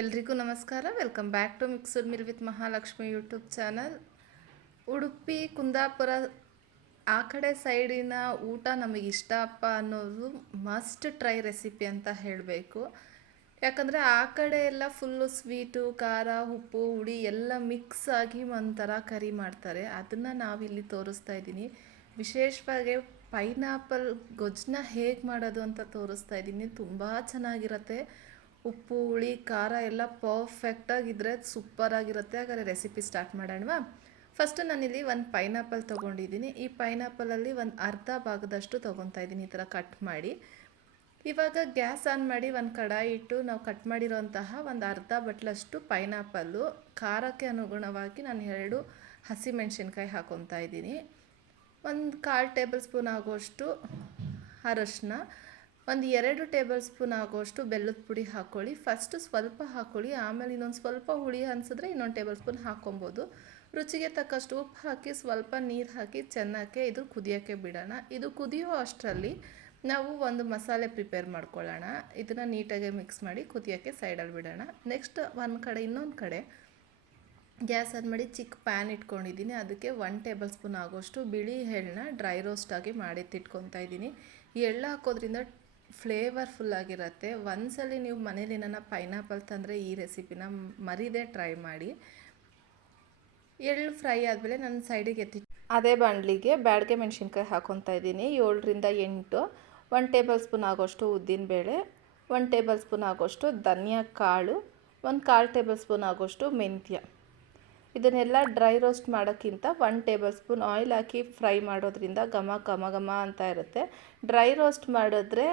ಎಲ್ರಿಗೂ ನಮಸ್ಕಾರ. Welcome back to mixed meal with Mahalakshmi YouTube channel. Udupi Kundapura ಆ ಕಡೆ ಸೈಡಿನ ಊಟ ನಮಗೆ ಇಷ್ಟಪ್ಪ ಅನ್ನೋದು ಮಸ್ಟ್ ಟ್ರೈ ರೆಸಿಪಿ ಅಂತ ಹೇಳಬೇಕು. ಯಾಕಂದರೆ ಆ ಕಡೆ ಎಲ್ಲ ಫುಲ್ಲು ಸ್ವೀಟು, ಖಾರ, ಉಪ್ಪು, ಹುಳಿ ಎಲ್ಲ ಮಿಕ್ಸ್ ಆಗಿ ಒಂಥರ ಕರಿ ಮಾಡ್ತಾರೆ. ಅದನ್ನು ನಾವಿಲ್ಲಿ ತೋರಿಸ್ತಾ ಇದ್ದೀನಿ. ವಿಶೇಷವಾಗಿ ಪೈನಾಪಲ್ ಗೊಜ್ಜನ್ನ ಹೇಗೆ ಮಾಡೋದು ಅಂತ ತೋರಿಸ್ತಾ ಇದ್ದೀನಿ. ತುಂಬ ಚೆನ್ನಾಗಿರುತ್ತೆ. ಉಪ್ಪು, ಹುಳಿ, ಖಾರ ಎಲ್ಲ ಪರ್ಫೆಕ್ಟಾಗಿದ್ದರೆ ಸೂಪರಾಗಿರುತ್ತೆ. ಹಾಗಾದರೆ ರೆಸಿಪಿ ಸ್ಟಾರ್ಟ್ ಮಾಡೋಣವಾ? ಫಸ್ಟು ನಾನಿಲ್ಲಿ ಒಂದು ಪೈನಾಪಲ್ ತೊಗೊಂಡಿದ್ದೀನಿ. ಈ ಪೈನಾಪಲಲ್ಲಿ ಒಂದು ಅರ್ಧ ಭಾಗದಷ್ಟು ತೊಗೊತಾ ಇದ್ದೀನಿ, ಈ ಥರ ಕಟ್ ಮಾಡಿ. ಇವಾಗ ಗ್ಯಾಸ್ ಆನ್ ಮಾಡಿ ಒಂದು ಕಡಾಯಿ ಇಟ್ಟು ನಾವು ಕಟ್ ಮಾಡಿರೋಂತಹ ಒಂದು ಅರ್ಧ ಬಟ್ಲಷ್ಟು ಪೈನಾಪಲ್ಲು, ಖಾರಕ್ಕೆ ಅನುಗುಣವಾಗಿ ನಾನು 2 ಹಸಿಮೆಣಸಿನ್ಕಾಯಿ ಹಾಕ್ಕೊತಾ ಇದ್ದೀನಿ. ಒಂದು 1/4 ಟೇಬಲ್ ಸ್ಪೂನ್ ಆಗುವಷ್ಟು ಅರಶಿನ, ಒಂದು 2 ಟೇಬಲ್ ಸ್ಪೂನ್ ಆಗುವಷ್ಟು ಬೆಲ್ಲದ ಪುಡಿ ಹಾಕ್ಕೊಳ್ಳಿ. ಫಸ್ಟು ಸ್ವಲ್ಪ ಹಾಕ್ಕೊಳ್ಳಿ, ಆಮೇಲೆ ಇನ್ನೊಂದು ಸ್ವಲ್ಪ ಹುಳಿ ಅನಿಸಿದ್ರೆ ಇನ್ನೊಂದು ಟೇಬಲ್ ಸ್ಪೂನ್ ಹಾಕ್ಕೊಬೋದು. ರುಚಿಗೆ ತಕ್ಕಷ್ಟು ಉಪ್ಪು ಹಾಕಿ ಸ್ವಲ್ಪ ನೀರು ಹಾಕಿ ಚೆನ್ನಾಗಿ ಇದು ಕುದಿಯೋಕ್ಕೆ ಬಿಡೋಣ. ಇದು ಕುದಿಯೋ ಅಷ್ಟರಲ್ಲಿ ನಾವು ಒಂದು ಮಸಾಲೆ ಪ್ರಿಪೇರ್ ಮಾಡ್ಕೊಳ್ಳೋಣ. ಇದನ್ನು ನೀಟಾಗಿ ಮಿಕ್ಸ್ ಮಾಡಿ ಕುದಿಯೋಕ್ಕೆ ಸೈಡಲ್ಲಿ ಬಿಡೋಣ. ನೆಕ್ಸ್ಟ್ ಇನ್ನೊಂದು ಕಡೆ ಗ್ಯಾಸ್ ಆನ್ ಮಾಡಿ ಚಿಕ್ಕ ಪ್ಯಾನ್ ಇಟ್ಕೊಂಡಿದ್ದೀನಿ. ಅದಕ್ಕೆ 1 ಟೇಬಲ್ ಸ್ಪೂನ್ ಆಗೋಷ್ಟು ಬಿಳಿ ಎಳ್ಳನ್ನ ಡ್ರೈ ರೋಸ್ಟಾಗಿ ಮಾಡಿ ಇಟ್ಕೊತಾ ಇದ್ದೀನಿ. ಈ ಎಳ್ಳು ಹಾಕೋದ್ರಿಂದ ಫ್ಲೇವರ್ಫುಲ್ಲಾಗಿರುತ್ತೆ. ಒಂದ್ಸಲಿ ನೀವು ಮನೇಲಿ ಏನಾರ ಪೈನಾಪಲ್ ತಂದರೆ ಈ ರೆಸಿಪಿನ ಮರಿದೇ ಟ್ರೈ ಮಾಡಿ. ಎಳ್ಳು ಫ್ರೈ ಆದಮೇಲೆ ನಾನು ಸೈಡಿಗೆ ಅದೇ ಬಾಣಲಿಗೆ ಬ್ಯಾಡಗೆ ಮೆಣಸಿನ್ಕಾಯಿ ಹಾಕ್ಕೊತಾ ಇದ್ದೀನಿ. 7ರಿಂದ 8, 1 ಟೇಬಲ್ ಸ್ಪೂನ್ ಆಗೋಷ್ಟು ಉದ್ದಿನಬೇಳೆ, 1 ಟೇಬಲ್ ಸ್ಪೂನ್ ಆಗೋಷ್ಟು ಧನಿಯಾ ಕಾಳು, 1/4 ಟೇಬಲ್ ಸ್ಪೂನ್ ಆಗೋಷ್ಟು ಮೆಂತ್ಯ. ಇದನ್ನೆಲ್ಲ ಡ್ರೈ ರೋಸ್ಟ್ ಮಾಡೋಕ್ಕಿಂತ 1 ಟೇಬಲ್ ಸ್ಪೂನ್ ಆಯಿಲ್ ಹಾಕಿ ಫ್ರೈ ಮಾಡೋದ್ರಿಂದ ಘಮ ಅಂತ ಇರುತ್ತೆ. ಡ್ರೈ ರೋಸ್ಟ್ ಮಾಡಿದ್ರೆ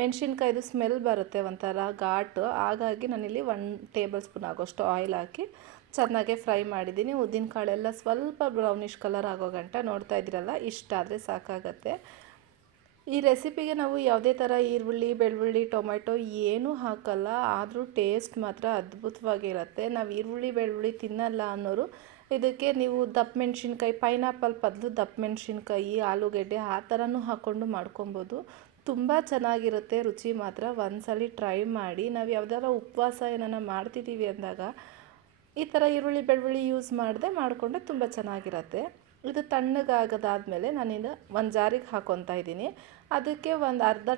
ಮೆಣಸಿನ್ಕಾಯ್ದು ಸ್ಮೆಲ್ ಬರುತ್ತೆ, ಒಂಥರ ಘಾಟು. ಹಾಗಾಗಿ ನಾನಿಲ್ಲಿ 1 ಟೇಬಲ್ ಸ್ಪೂನ್ ಆಗೋಷ್ಟು ಆಯಿಲ್ ಹಾಕಿ ಚೆನ್ನಾಗೆ ಫ್ರೈ ಮಾಡಿದ್ದೀನಿ. ಉದ್ದಿನ ಕಾಳೆಲ್ಲ ಸ್ವಲ್ಪ ಬ್ರೌನಿಷ್ ಕಲರ್ ಆಗೋ ಗಂಟ ನೋಡ್ತಾ ಇದ್ದೀರಲ್ಲ, ಇಷ್ಟಾದರೆ ಸಾಕಾಗತ್ತೆ. ಈ ರೆಸಿಪಿಗೆ ನಾವು ಯಾವುದೇ ಥರ ಈರುಳ್ಳಿ, ಬೆಳ್ಳುಳ್ಳಿ, ಟೊಮೆಟೊ ಏನೂ ಹಾಕಲ್ಲ. ಆದರೂ ಟೇಸ್ಟ್ ಮಾತ್ರ ಅದ್ಭುತವಾಗಿರುತ್ತೆ. ನಾವು ಈರುಳ್ಳಿ, ಬೆಳ್ಳುಳ್ಳಿ ತಿನ್ನಲ್ಲ ಅನ್ನೋರು ಇದಕ್ಕೆ ನೀವು ದಪ್ಪ ಮೆಣಸಿನ್ಕಾಯಿ, ಪೈನಾಪಲ್ ಬದಲು ದಪ್ಪ ಮೆಣಸಿನ್ಕಾಯಿ, ಆಲೂಗೆಡ್ಡೆ ಆ ಥರನೂ ಹಾಕ್ಕೊಂಡು ಮಾಡ್ಕೊಬೋದು. ತುಂಬ ಚೆನ್ನಾಗಿರುತ್ತೆ. ರುಚಿ ಮಾತ್ರ ಒಂದ್ಸಲಿ ಟ್ರೈ ಮಾಡಿ. ನಾವು ಯಾವ್ದಾರ ಉಪವಾಸ ಏನಾರ ಮಾಡ್ತಿದ್ದೀವಿ ಅಂದಾಗ ಈ ಥರ ಈರುಳ್ಳಿ, ಬೆಳ್ಳುಳ್ಳಿ ಯೂಸ್ ಮಾಡದೆ ಮಾಡಿಕೊಂಡ್ರೆ ತುಂಬ ಚೆನ್ನಾಗಿರುತ್ತೆ. ಇದು ತಣ್ಣಗಾಗದಾದಮೇಲೆ ನಾನಿನ್ನು ಒಂದು ಜಾರಿಗೆ ಹಾಕ್ಕೊತಾ ಇದ್ದೀನಿ. ಅದಕ್ಕೆ ಒಂದು ಅರ್ಧ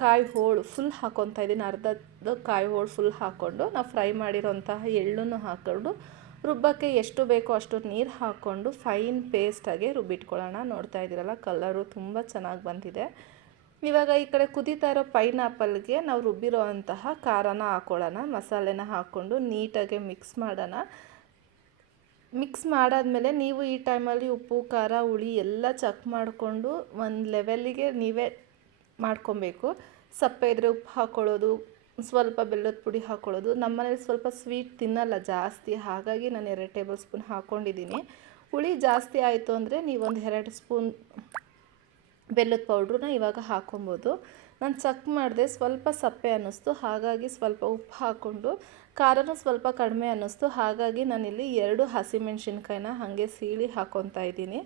ಕಾಯಿ ಹೋಳು ಫುಲ್ ಹಾಕ್ಕೊತಾ ಇದ್ದೀನಿ. ಅರ್ಧದ ಕಾಯಿ ಹೋಳು ಫುಲ್ ಹಾಕ್ಕೊಂಡು ನಾವು ಫ್ರೈ ಮಾಡಿರೋಂತಹ ಎಳ್ಳನ್ನು ಹಾಕ್ಕೊಂಡು ರುಬ್ಬಕ್ಕೆ ಎಷ್ಟು ಬೇಕೋ ಅಷ್ಟು ನೀರು ಹಾಕ್ಕೊಂಡು ಫೈನ್ ಪೇಸ್ಟಾಗಿ ರುಬ್ಬಿಟ್ಕೊಳ್ಳೋಣ. ನೋಡ್ತಾ ಇದ್ದೀರಲ್ಲ, ಕಲರು ತುಂಬ ಚೆನ್ನಾಗಿ ಬಂದಿದೆ. ಇವಾಗ ಈ ಕಡೆ ಕುದೀತಾ ಇರೋ ಪೈನಾಪಲ್ಗೆ ನಾವು ರುಬ್ಬಿರೋ ಅಂತಹ ಖಾರನ ಹಾಕ್ಕೊಳ್ಳೋಣ. ಮಸಾಲೆನ ಹಾಕ್ಕೊಂಡು ನೀಟಾಗಿ ಮಿಕ್ಸ್ ಮಾಡೋಣ. ಮಿಕ್ಸ್ ಮಾಡಾದಮೇಲೆ ನೀವು ಈ ಟೈಮಲ್ಲಿ ಉಪ್ಪು, ಖಾರ, ಹುಳಿ ಎಲ್ಲ ಚೆಕ್ ಮಾಡಿಕೊಂಡು ಒಂದು ಲೆವೆಲ್ಲಿಗೆ ನೀವೇ ಮಾಡ್ಕೊಬೇಕು. ಸಪ್ಪೆ ಇದ್ದರೆ ಉಪ್ಪು ಹಾಕ್ಕೊಳ್ಳೋದು, ಸ್ವಲ್ಪ ಬೆಲ್ಲದ ಪುಡಿ ಹಾಕ್ಕೊಳ್ಳೋದು. ನಮ್ಮನೇಲಿ ಸ್ವಲ್ಪ ಸ್ವೀಟ್ ತಿನ್ನಲ್ಲ ಜಾಸ್ತಿ, ಹಾಗಾಗಿ ನಾನು 2 ಟೇಬಲ್ ಸ್ಪೂನ್ ಹಾಕ್ಕೊಂಡಿದ್ದೀನಿ. ಹುಳಿ ಜಾಸ್ತಿ ಆಯಿತು ಅಂದರೆ ನೀವೊಂದು 2 ಸ್ಪೂನ್ ಬೆಲ್ಲದ ಪೌಡ್ರನ್ನ ಇವಾಗ ಹಾಕ್ಕೊಬೋದು. ನಾನು ಚೆಕ್ ಮಾಡಿದೆ, ಸ್ವಲ್ಪ ಸಪ್ಪೆ ಅನ್ನಿಸ್ತು, ಹಾಗಾಗಿ ಸ್ವಲ್ಪ ಉಪ್ಪು ಹಾಕ್ಕೊಂಡು, ಖಾರನೂ ಸ್ವಲ್ಪ ಕಡಿಮೆ ಅನ್ನಿಸ್ತು, ಹಾಗಾಗಿ ನಾನಿಲ್ಲಿ 2 ಹಸಿಮೆಣ್ಸಿನ್ಕಾಯಿನ ಹಾಗೆ ಸೀಳಿ ಹಾಕ್ಕೊತಾ ಇದ್ದೀನಿ.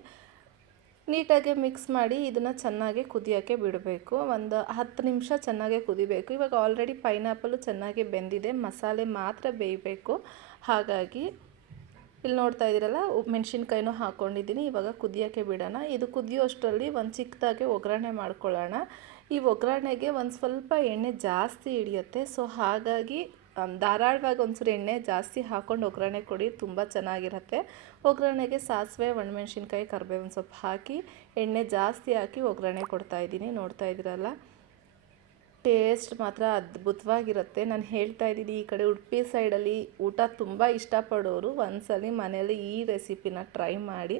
ನೀಟಾಗಿ ಮಿಕ್ಸ್ ಮಾಡಿ ಇದನ್ನು ಚೆನ್ನಾಗಿ ಕುದಿಯೋಕ್ಕೆ ಬಿಡಬೇಕು. ಒಂದು 10 ನಿಮಿಷ ಚೆನ್ನಾಗಿ ಕುದಿಬೇಕು. ಇವಾಗ ಆಲ್ರೆಡಿ ಪೈನಾಪಲು ಚೆನ್ನಾಗಿ ಬೆಂದಿದೆ, ಮಸಾಲೆ ಮಾತ್ರ ಬೇಯಬೇಕು. ಹಾಗಾಗಿ ಇಲ್ಲಿ ನೋಡ್ತಾ ಇದ್ದೀರಲ್ಲ, ಮೆಣಸಿನ್ಕಾಯಿನೂ ಹಾಕ್ಕೊಂಡಿದ್ದೀನಿ. ಇವಾಗ ಕುದಿಯೋಕ್ಕೆ ಬಿಡೋಣ. ಇದು ಕುದಿಯೋಷ್ಟರಲ್ಲಿ ಒಂದು ಚಿಕ್ಕದಾಗಿ ಒಗ್ಗರಣೆ ಮಾಡ್ಕೊಳ್ಳೋಣ. ಈ ಒಗ್ಗರಣೆಗೆ ಒಂದು ಸ್ವಲ್ಪ ಎಣ್ಣೆ ಜಾಸ್ತಿ ಹಿಡಿಯುತ್ತೆ. ಸೊ ಹಾಗಾಗಿ ಧಾರಾಳವಾಗಿ ಒಂಚೂರು ಎಣ್ಣೆ ಜಾಸ್ತಿ ಹಾಕ್ಕೊಂಡು ಒಗ್ಗರಣೆ ಕೊಡಿ, ತುಂಬ ಚೆನ್ನಾಗಿರುತ್ತೆ. ಒಗ್ಗರಣೆಗೆ ಸಾಸಿವೆ, ಒಣಮೆಣ್ಸಿನ್ಕಾಯಿ, ಕರಿಬೇವಿನ ಸೊಪ್ಪು ಹಾಕಿ ಎಣ್ಣೆ ಜಾಸ್ತಿ ಹಾಕಿ ಒಗ್ಗರಣೆ ಕೊಡ್ತಾಯಿದ್ದೀನಿ. ನೋಡ್ತಾ ಇದ್ದೀರಲ್ಲ, ಟೇಸ್ಟ್ ಮಾತ್ರ ಅದ್ಭುತವಾಗಿರುತ್ತೆ. ನಾನು ಹೇಳ್ತಾ ಇದ್ದೀನಿ, ಈ ಕಡೆ ಉಡುಪಿ ಸೈಡಲ್ಲಿ ಊಟ ತುಂಬ ಇಷ್ಟಪಡೋರು ಒಂದ್ಸಲಿ ಮನೆಯಲ್ಲಿ ಈ ರೆಸಿಪಿನ ಟ್ರೈ ಮಾಡಿ.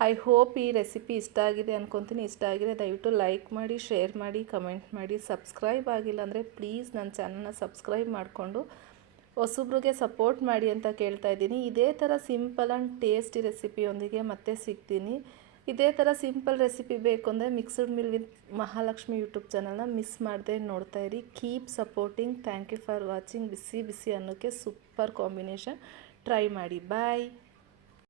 ಐ ಹೋಪ್ ಈ ರೆಸಿಪಿ ಇಷ್ಟ ಆಗಿದೆ ಅಂದ್ಕೊತೀನಿ. ಇಷ್ಟ ಆಗಿದೆ ದಯವಿಟ್ಟು ಲೈಕ್ ಮಾಡಿ, ಶೇರ್ ಮಾಡಿ, ಕಮೆಂಟ್ ಮಾಡಿ. ಸಬ್ಸ್ಕ್ರೈಬ್ ಆಗಿಲ್ಲ ಅಂದರೆ ಪ್ಲೀಸ್ ನನ್ನ ಚಾನಲ್ನ ಸಬ್ಸ್ಕ್ರೈಬ್ ಮಾಡಿಕೊಂಡು ಹೊಸಬ್ರಿಗೆ ಸಪೋರ್ಟ್ ಮಾಡಿ ಅಂತ ಕೇಳ್ತಾ ಇದ್ದೀನಿ. ಇದೇ ಥರ ಸಿಂಪಲ್ ಆ್ಯಂಡ್ ಟೇಸ್ಟಿ ರೆಸಿಪಿಯೊಂದಿಗೆ ಮತ್ತೆ ಸಿಗ್ತೀನಿ. ಇದೇ ಥರ ಸಿಂಪಲ್ ರೆಸಿಪಿ ಬೇಕು ಅಂದರೆ mixed meal with Mahalakshmi YouTube ಚಾನಲ್ನ ಮಿಸ್ ಮಾಡದೆ ನೋಡ್ತಾ ಇರಿ. Keep supporting. Thank you for watching. ಬಿಸಿ ಬಿಸಿ ಅನ್ನೋಕ್ಕೆ ಸೂಪರ್ ಕಾಂಬಿನೇಷನ್. ಟ್ರೈ ಮಾಡಿ. ಬಾಯ್.